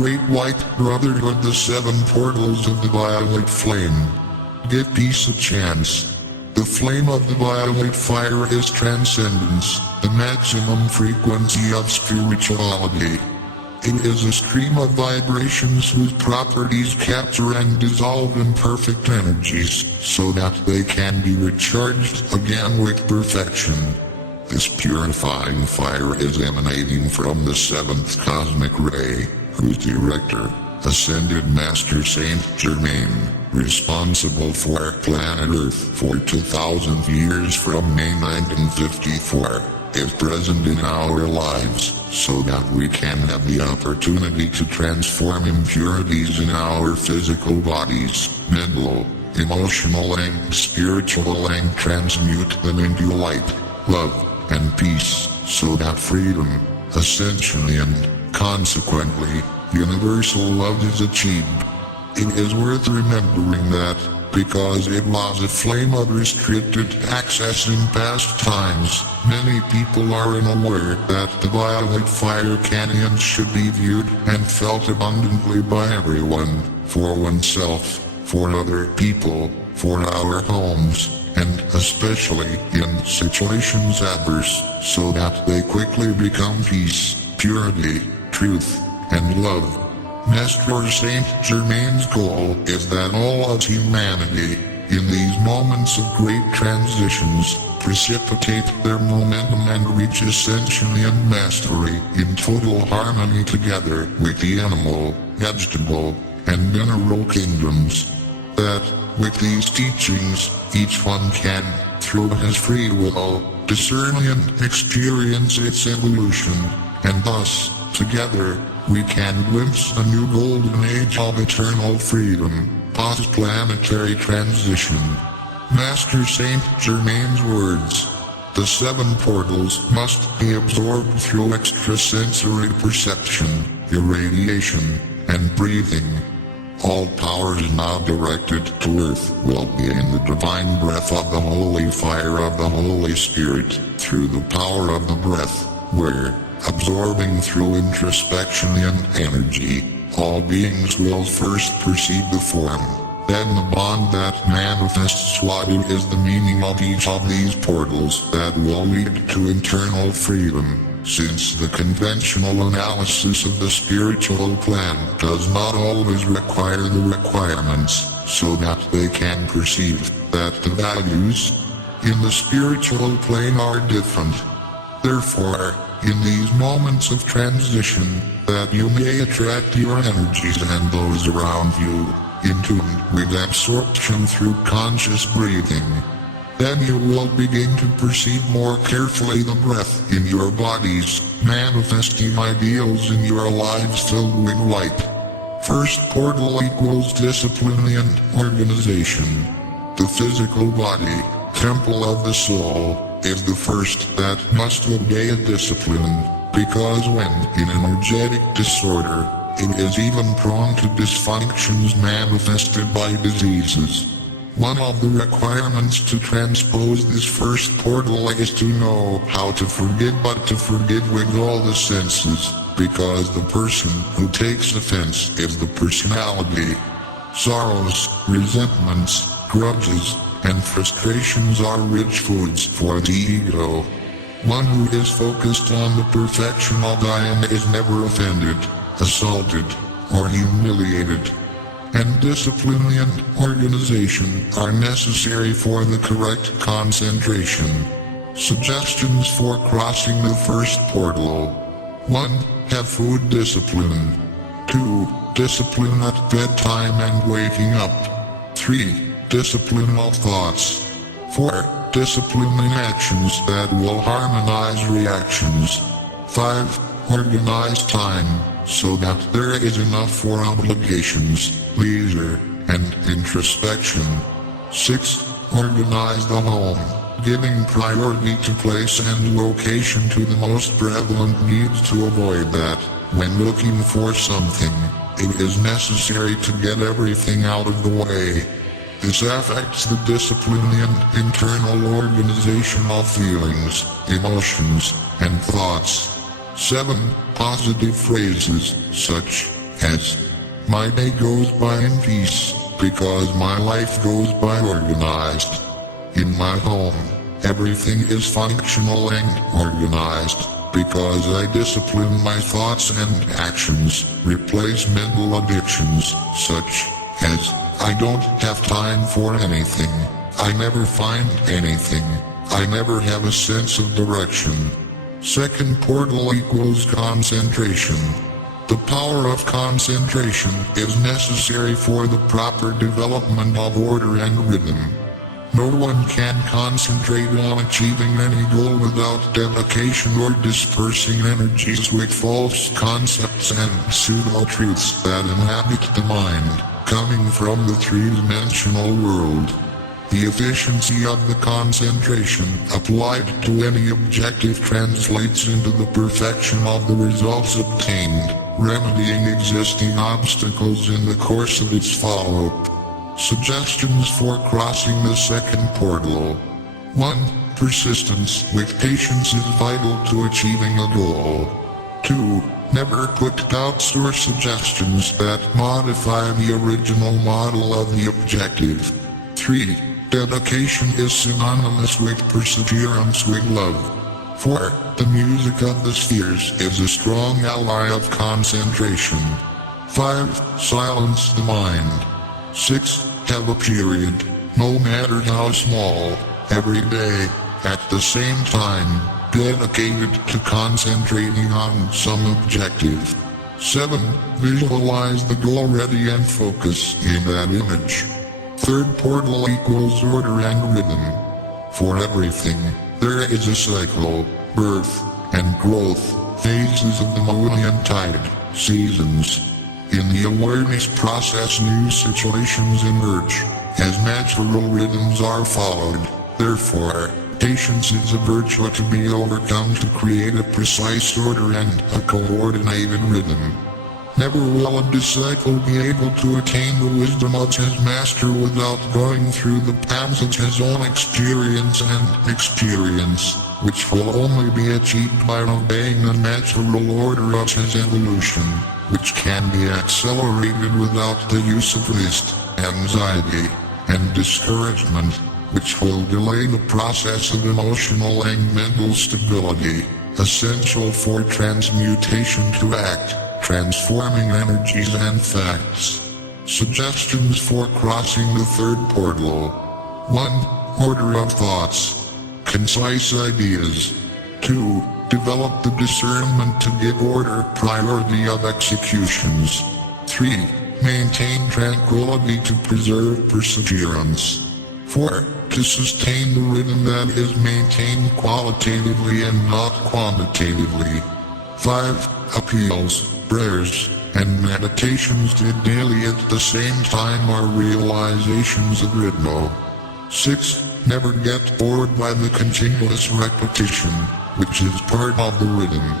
Great White Brotherhood, the 7 portals of the violet flame. Give peace a chance. The flame of the violet fire is transcendence, the maximum frequency of spirituality. It is a stream of vibrations whose properties capture and dissolve imperfect energies, so that they can be recharged again with perfection. This purifying fire is emanating from the 7th cosmic ray, whose director, Ascended Master Saint Germain, responsible for planet Earth for 2,000 years from May 1954, is present in our lives, so that we can have the opportunity to transform impurities in our physical bodies, mental, emotional and spiritual, and transmute them into light, love, and peace, so that freedom, ascension and, consequently, universal love is achieved. It is worth remembering that, because it was a flame of restricted access in past times, many people are unaware that the violet fire can and should be viewed and felt abundantly by everyone, for oneself, for other people, for our homes, and especially in situations adverse, so that they quickly become peace, purity, truth, and love. Master Saint Germain's goal is that all of humanity, in these moments of great transitions, precipitate their momentum and reach ascension and mastery in total harmony together with the animal, vegetable, and mineral kingdoms. That, with these teachings, each one can, through his free will, discern and experience its evolution, and thus, together, we can glimpse a new golden age of eternal freedom, post-planetary transition. Master Saint Germain's words. The 7 portals must be absorbed through extrasensory perception, irradiation, and breathing. All powers now directed to Earth will be in the divine breath of the holy fire of the Holy Spirit, through the power of the breath, where, absorbing through introspection and energy, all beings will first perceive the form, then the bond that manifests what is the meaning of each of these portals that will lead to internal freedom. Since the conventional analysis of the spiritual plan does not always require the requirements, so that they can perceive that the values in the spiritual plane are different. Therefore, in these moments of transition, that you may attract your energies and those around you, in tune with absorption through conscious breathing. Then you will begin to perceive more carefully the breath in your bodies, manifesting ideals in your lives filled with light. First portal equals discipline and organization. The physical body, temple of the soul, is the first that must obey a discipline, because when in energetic disorder, it is even prone to dysfunctions manifested by diseases. One of the requirements to transpose this first portal is to know how to forgive, but to forgive with all the senses, because the person who takes offense is the personality. Sorrows, resentments, grudges, and frustrations are rich foods for the ego. One who is focused on the perfection of I am is never offended, assaulted, or humiliated. And discipline and organization are necessary for the correct concentration. Suggestions for crossing the first portal. 1. Have food discipline. 2. Discipline at bedtime and waking up. 3. Discipline of thoughts. 4. Discipline in actions that will harmonize reactions. 5. Organize time, so that there is enough for obligations, leisure, and introspection. 6. Organize the home, giving priority to place and location to the most prevalent needs to avoid that, when looking for something, it is necessary to get everything out of the way. This affects the discipline and internal organization of feelings, emotions, and thoughts. 7. Positive phrases, such as my day goes by in peace, because my life goes by organized. In my home, everything is functional and organized, because I discipline my thoughts and actions, replace mental addictions, such as I don't have time for anything, I never find anything, I never have a sense of direction. Second portal equals concentration. The power of concentration is necessary for the proper development of order and rhythm. No one can concentrate on achieving any goal without dedication or dispersing energies with false concepts and pseudo-truths that inhabit the mind, coming from the three-dimensional world. The efficiency of the concentration applied to any objective translates into the perfection of the results obtained, remedying existing obstacles in the course of its follow-up. Suggestions for crossing the second portal. 1. Persistence with patience is vital to achieving a goal. 2. Never put doubts or suggestions that modify the original model of the objective. 3. Dedication is synonymous with perseverance with love. 4. The music of the spheres is a strong ally of concentration. 5. Silence the mind. 6. Have a period, no matter how small, every day, at the same time, dedicated to concentrating on some objective. 7. Visualize the goal ready and focus in that image. Third portal equals order and rhythm. For everything, there is a cycle, birth, and growth, phases of the moon and tide, seasons. In the awareness process, new situations emerge, as natural rhythms are followed. Therefore, patience is a virtue to be overcome to create a precise order and a coordinated rhythm. Never will a disciple be able to attain the wisdom of his master without going through the paths of his own experience, which will only be achieved by obeying the natural order of his evolution, which can be accelerated without the use of list, anxiety, and discouragement, which will delay the process of emotional and mental stability, essential for transmutation to act, transforming energies and facts. Suggestions for crossing the third portal. 1. Order of thoughts. Concise ideas. 2. Develop the discernment to give order priority of executions. 3. Maintain tranquility to preserve perseverance. 4. To sustain the rhythm that is maintained qualitatively and not quantitatively. 5. Appeals, prayers, and meditations did daily at the same time are realizations of rhythm. 6. Never get bored by the continuous repetition, which is part of the rhythm.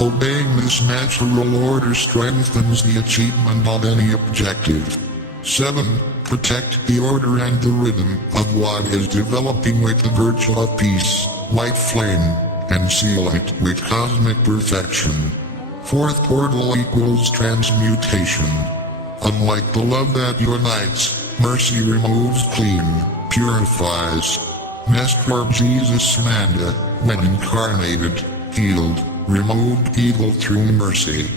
Obeying this natural order strengthens the achievement of any objective. 7. Protect the order and the rhythm of what is developing with the virtue of peace, white flame, and seal it with cosmic perfection. Fourth portal equals transmutation. Unlike the love that unites, mercy removes clean, purifies. Master Jesus Sananda, when incarnated, healed, removed evil through mercy.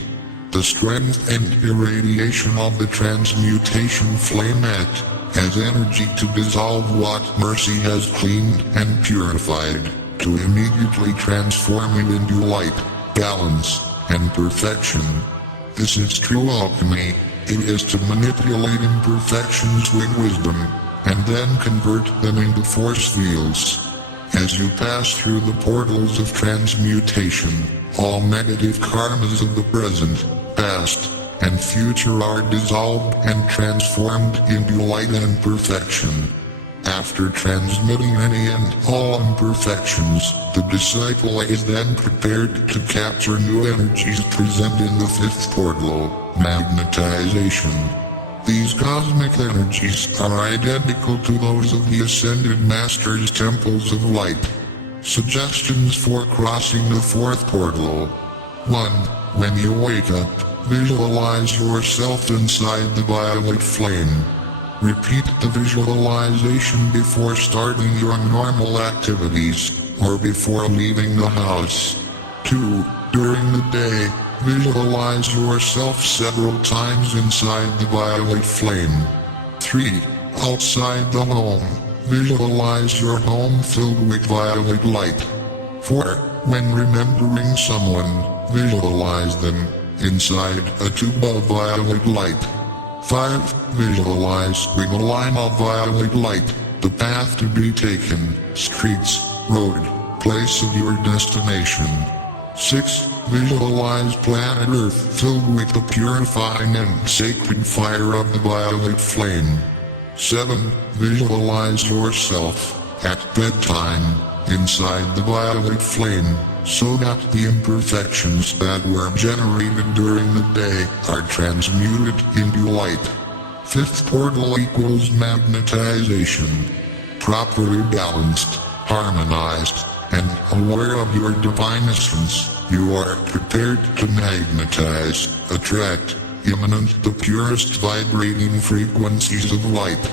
The strength and irradiation of the transmutation flame act has energy to dissolve what mercy has cleaned and purified, to immediately transform it into light, balance, and perfection. This is true alchemy. It is to manipulate imperfections with wisdom, and then convert them into force fields. As you pass through the portals of transmutation, all negative karmas of the present, past, and future are dissolved and transformed into light and perfection. After transmitting any and all imperfections, the disciple is then prepared to capture new energies present in the fifth portal, magnetization. These cosmic energies are identical to those of the Ascended Master's temples of light. Suggestions for crossing the fourth portal. 1. When you wake up, Visualize yourself inside the violet flame. Repeat the visualization before starting your normal activities, or before leaving the house. 2. During the day, visualize yourself several times inside the violet flame. 3. Outside the home, visualize your home filled with violet light. 4. When remembering someone, visualize them inside a tube of violet light. 5. Visualize with a line of violet light the path to be taken, streets, road, place of your destination. 6. Visualize planet Earth filled with the purifying and sacred fire of the violet flame. 7. Visualize yourself at bedtime inside the violet flame, so that the imperfections that were generated during the day are transmuted into light. 5th portal equals magnetization. Properly balanced, harmonized, and aware of your divine essence, you are prepared to magnetize, attract, emanate the purest vibrating frequencies of light.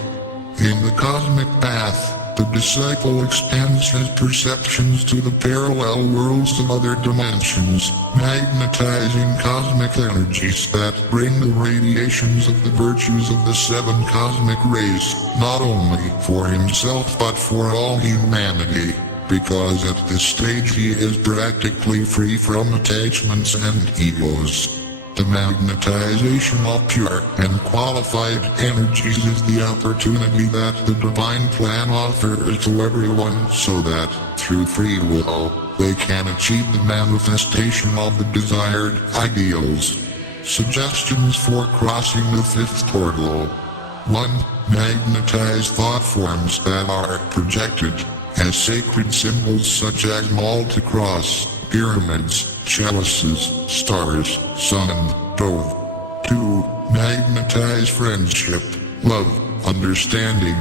In the cosmic path, the disciple expands his perceptions to the parallel worlds of other dimensions, magnetizing cosmic energies that bring the radiations of the virtues of the 7 cosmic rays, not only for himself but for all humanity, because at this stage he is practically free from attachments and egos. The magnetization of pure and qualified energies is the opportunity that the divine plan offers to everyone so that, through free will, they can achieve the manifestation of the desired ideals. Suggestions for crossing the 5th portal. 1. Magnetize thought forms that are projected as sacred symbols such as Malta Cross, pyramids, chalices, stars, sun, dove. 2. Magnetize friendship, love, understanding,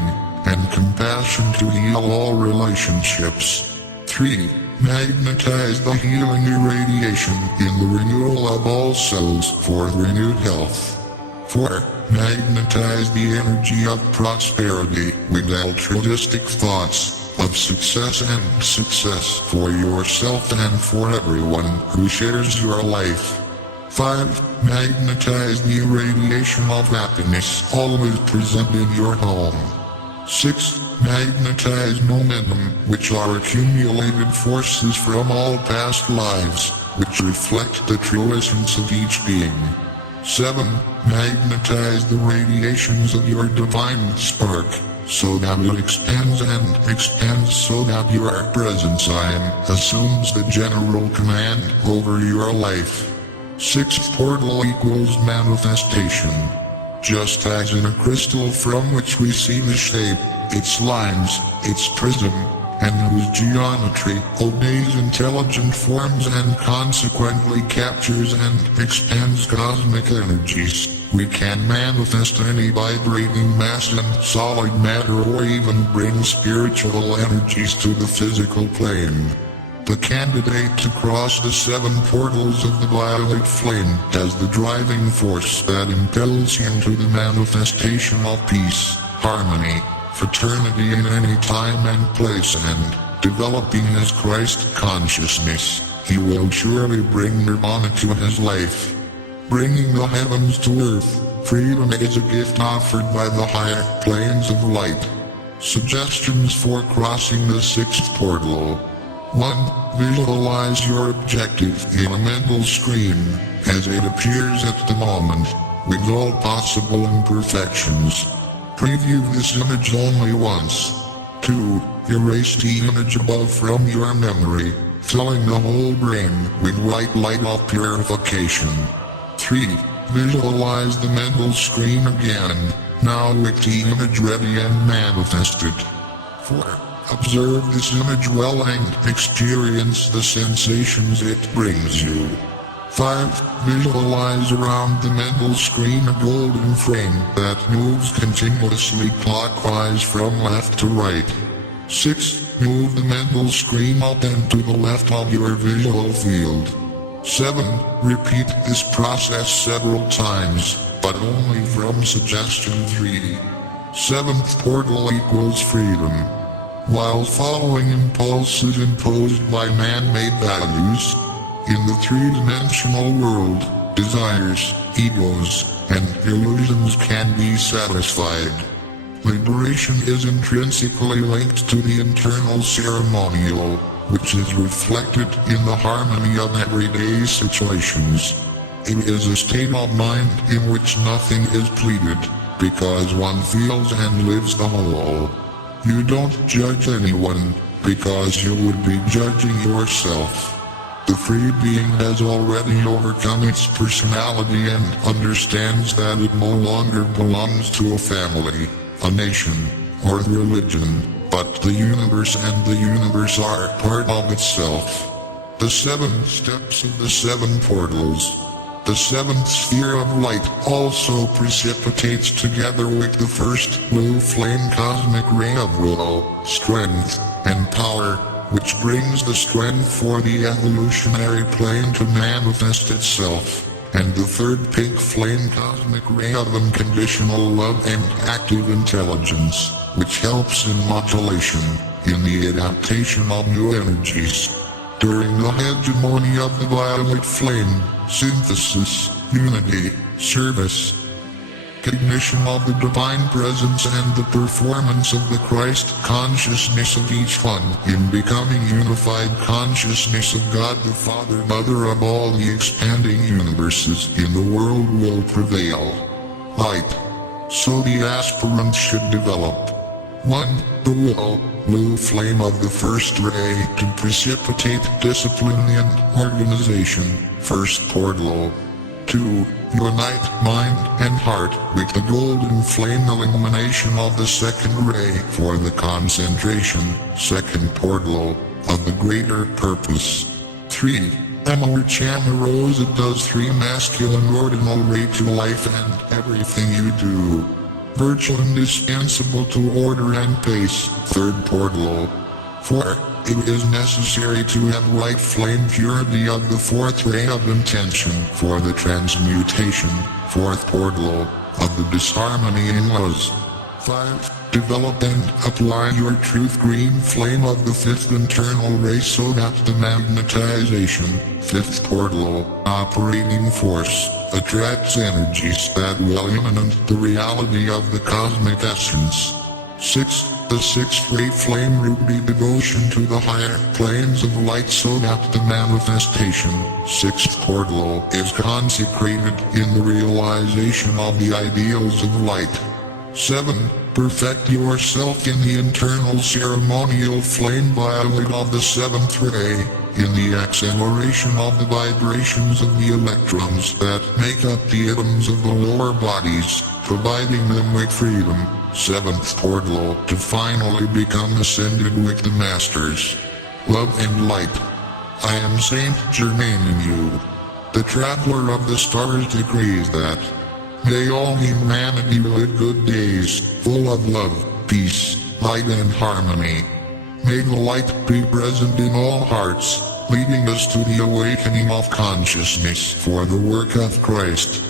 and compassion to heal all relationships. 3. Magnetize the healing irradiation in the renewal of all cells for renewed health. 4. Magnetize the energy of prosperity with altruistic thoughts of success for yourself and for everyone who shares your life. 5. Magnetize the irradiation of happiness always present in your home. 6. Magnetize momentum, which are accumulated forces from all past lives, which reflect the true essence of each being. 7. Magnetize the radiations of your divine spark, so that it expands so that your presence I am assumes the general command over your life. 6th portal equals manifestation. Just as in a crystal from which we see the shape, its lines, its prism, and whose geometry obeys intelligent forms and consequently captures and expands cosmic energies, we can manifest any vibrating mass and solid matter or even bring spiritual energies to the physical plane. The candidate to cross the 7 portals of the violet flame has the driving force that impels him to the manifestation of peace, harmony, fraternity in any time and place, and, developing his Christ consciousness, he will surely bring nirvana to his life. Bringing the heavens to earth, freedom is a gift offered by the higher planes of light. Suggestions for crossing the 6th portal. 1. Visualize your objective in a mental stream, as it appears at the moment, with all possible imperfections. Preview this image only once. 2. Erase the image above from your memory, filling the whole brain with white light of purification. 3. Visualize the mental screen again, now with the image ready and manifested. 4. Observe this image well and experience the sensations it brings you. 5. Visualize around the mental screen a golden frame that moves continuously clockwise from left to right. 6. Move the mental screen up and to the left of your visual field. 7. Repeat this process several times, but only from suggestion 3. 7th portal equals freedom. While following impulses imposed by man-made values, in the three-dimensional world, desires, egos, and illusions can be satisfied. Liberation is intrinsically linked to the internal ceremonial, which is reflected in the harmony of everyday situations. It is a state of mind in which nothing is pleaded, because one feels and lives the whole. You don't judge anyone, because you would be judging yourself. The free being has already overcome its personality and understands that it no longer belongs to a family, a nation, or religion, but the universe, and the universe are part of itself. The 7 steps of the 7 portals. The 7th sphere of light also precipitates together with the first blue flame cosmic ray of will, strength, and power, which brings the strength for the evolutionary plane to manifest itself, and the 3rd pink flame cosmic ray of unconditional love and active intelligence, which helps in modulation, in the adaptation of new energies. During the hegemony of the violet flame, synthesis, unity, service, recognition of the divine presence and the performance of the Christ consciousness of each one in becoming unified consciousness of God the Father, Mother of all the expanding universes in the world will prevail. Light. So the aspirant should develop. 1. The will, blue flame of the first ray to precipitate discipline and organization, first portal. 2. Unite mind and heart with the golden flame illumination of the second ray for the concentration, second portal, of the greater purpose. 3. Amorchamorosa does 3 masculine ordinal ray to life and everything you do. Virtual indispensable to order and pace, third portal. 4. It is necessary to have right flame purity of the 4th ray of intention for the transmutation, 4th portal, of the disharmony in laws. 5. Develop and apply your truth green flame of the 5th internal ray so that the magnetization, 5th portal, operating force, attracts energies that will emanate the reality of the cosmic essence. 6. The 6th ray flame ruby devotion to the higher planes of light so that the manifestation, 6th portal, is consecrated in the realization of the ideals of light. 7. Perfect yourself in the internal ceremonial flame violet of the 7th ray, in the acceleration of the vibrations of the electrons that make up the atoms of the lower bodies, providing them with freedom, 7th portal, to finally become ascended with the masters. Love and light. I am Saint Germain in you. The traveler of the stars decrees that may all humanity live good days, full of love, peace, light and harmony. May the light be present in all hearts, leading us to the awakening of consciousness for the work of Christ.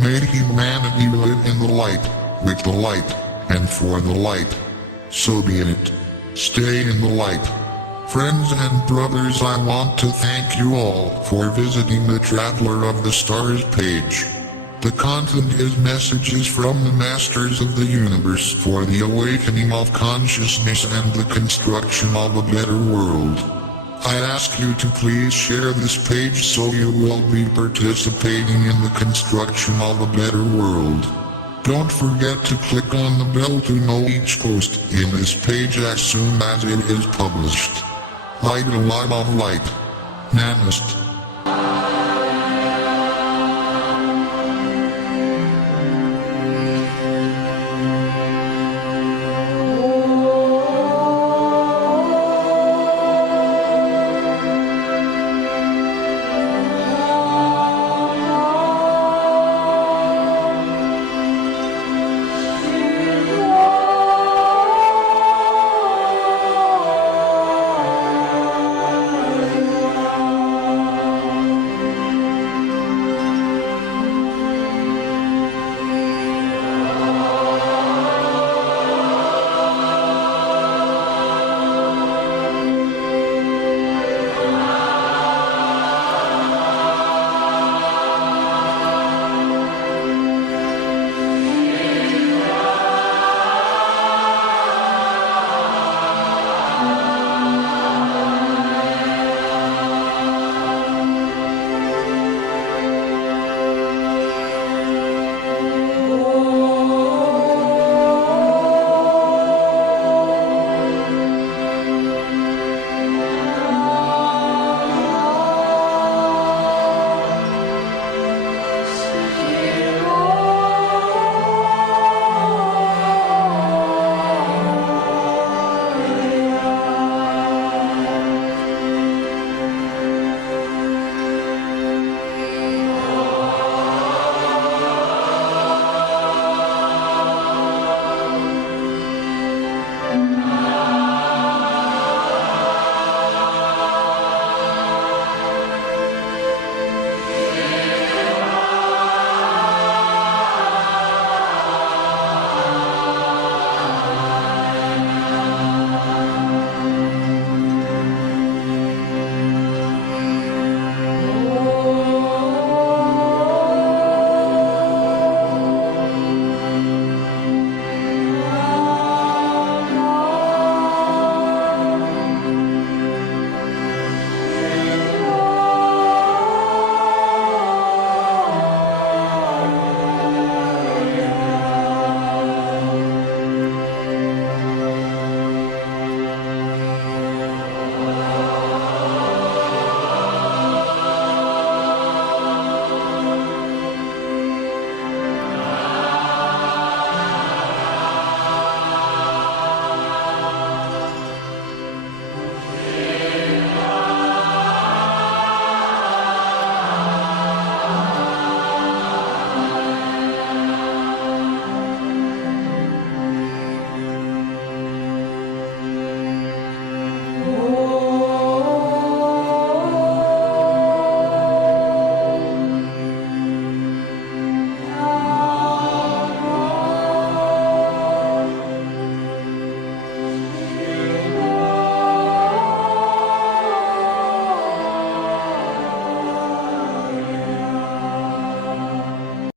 May humanity live in the light, with the light, and for the light. So be it. Stay in the light. Friends and brothers, I want to thank you all for visiting the Traveler of the Stars page. The content is messages from the Masters of the Universe for the awakening of consciousness and the construction of a better world. I ask you to please share this page so you will be participating in the construction of a better world. Don't forget to click on the bell to know each post in this page as soon as it is published. Light a lot of light. Namaste.